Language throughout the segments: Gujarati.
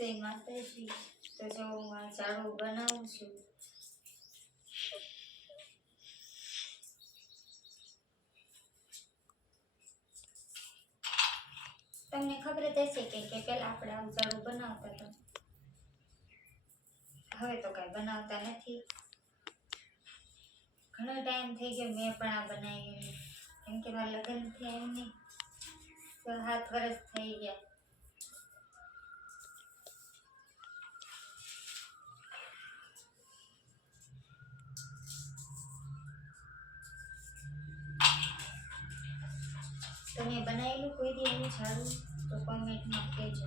જય માતાજી. તો જો હું આ ઝાડુ બનાવું છું. તમને ખબર જ હશે કે પેલા આપણે આવું ઝાડુ બનાવતા હતા. હવે તો કઈ બનાવતા નથી. ઘણો ટાઈમ થઈ ગયો મેં પણ આ બનાવી, કેમ કે મારા લગ્ન થયા એમને 7 વર્ષ થઈ ગયા. તમે બનાવેલું કોઈ દી એવું ઝાડુ તો કોમેન્ટમાં કહેજો.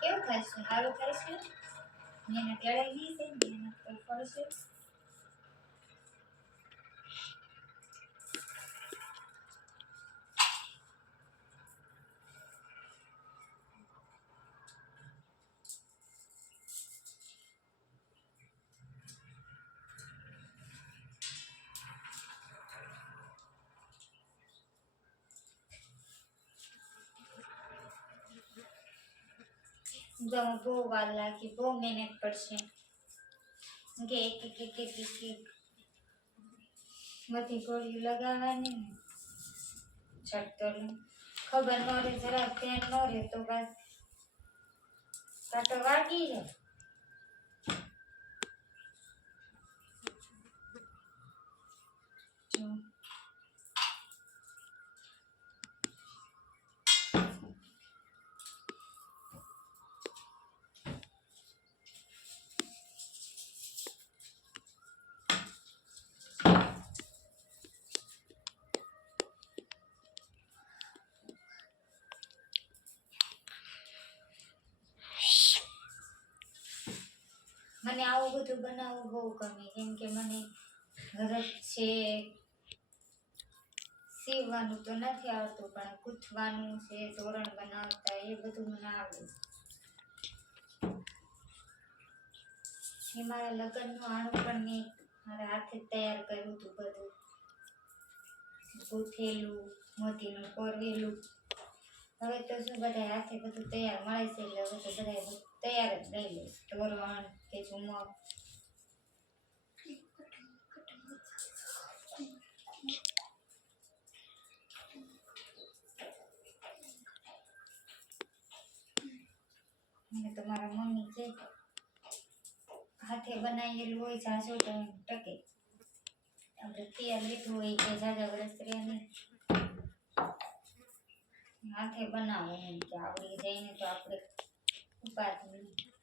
કેવું થાય છે? સારું થાય છે? મહેનત લડાઈ નહીં છે, મહેનત તો પડશે. બહુ વાર લાગી, બહુ મહેનત પડશે કે એક બધી ગોળીઓ લગાવવાની ને છટતો ખબર ન રહે, જરા ધ્યાન ન રહે તો બસ કાંટો વાગી જાય. મને આવું બધું બનાવવું બહુ ગમે, કેમ કે મને ભરત છે, સીવવાનું તો નથી આવતું પણ ગૂંથવાનું છે, તોરણ બનાવતા એ બધું મને આવડે. મારા લગ્નનું આણું પણ મેં મારા હાથે તૈયાર કર્યું હતું, બધું ગૂંથેલું, મોતીનું કોરવેલું. હવે તો શું બધા હાથે બધું તૈયાર મળે છે, એટલે હવે તો બધા તૈયાર જ લઈ લે, તોરણ કે ઝુમર. મને તો મારા મમ્મી છે હાથે બનાવેલું હોય ઝાઝો તો ટકે. આપણે તૈયાર લીધું હોય કે ઝાઝા વર્ષ રહે નહીં, હાથે બનાવો એમ કે આવડી જાય ને તો આપણે ઉપાધિ નહીં.